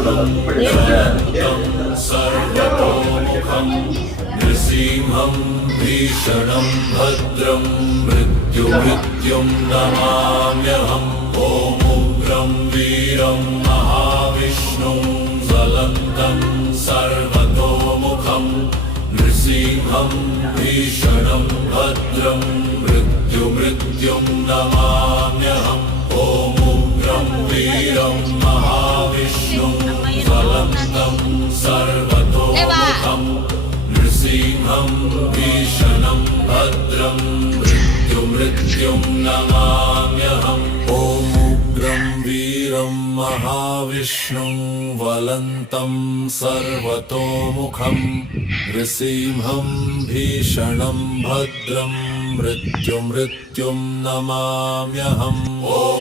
विष्णुं वलन्तं सर्वतोमुखं नृसिंहं भीषणं भद्रं मृत्युं नमाम्यहम् ॐ उग्रं वीरं महाविष्णुं ज्वलन्तं सर्वतोमुखं नृसिंहं भीषणं भद्रं मृत्युं नमाम्यहम् ॐ उग्रं वीरं महाविष्णुं ज्वलन्तं सर्वतोमुखं नृसिंहं भीषणं भद्रं मृत्युं नमाम्यहम् ॐ उग्रं वीरं महाविष्णुं ज्वलन्तं सर्वतोमुखं नृसिंहं भीषणं भद्रं मृत्युं नमाम्यहम् ॐ